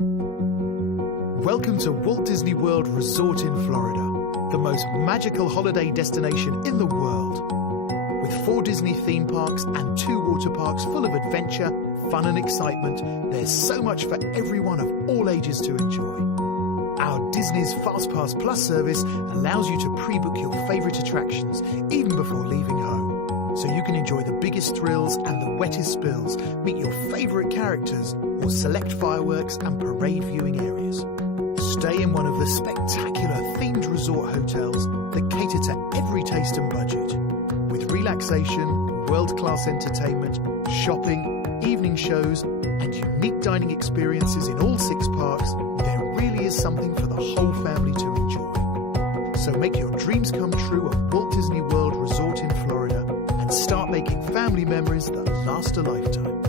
Welcome to Walt Disney World Resort in Florida, the most magical holiday destination in the world. With 4 Disney theme parks and 2 water parks full of adventure, fun and excitement, there's so much for everyone of all ages to enjoy. Our Disney's FastPass Plus service allows you to pre-book your favorite attractions even before leaving home, so you can enjoy the biggest thrills and the wettest spills, meet your favorite characters, or select fireworks and parade viewing areas. Stay in one of the spectacular themed resort hotels that cater to every taste and budget. With relaxation, world-class entertainment, shopping, evening shows, and unique dining experiences in all 6 parks, there really is something for the whole family to enjoy. So make your dreams come true at Walt Disney World Resort in Florida and start making family memories that last a lifetime.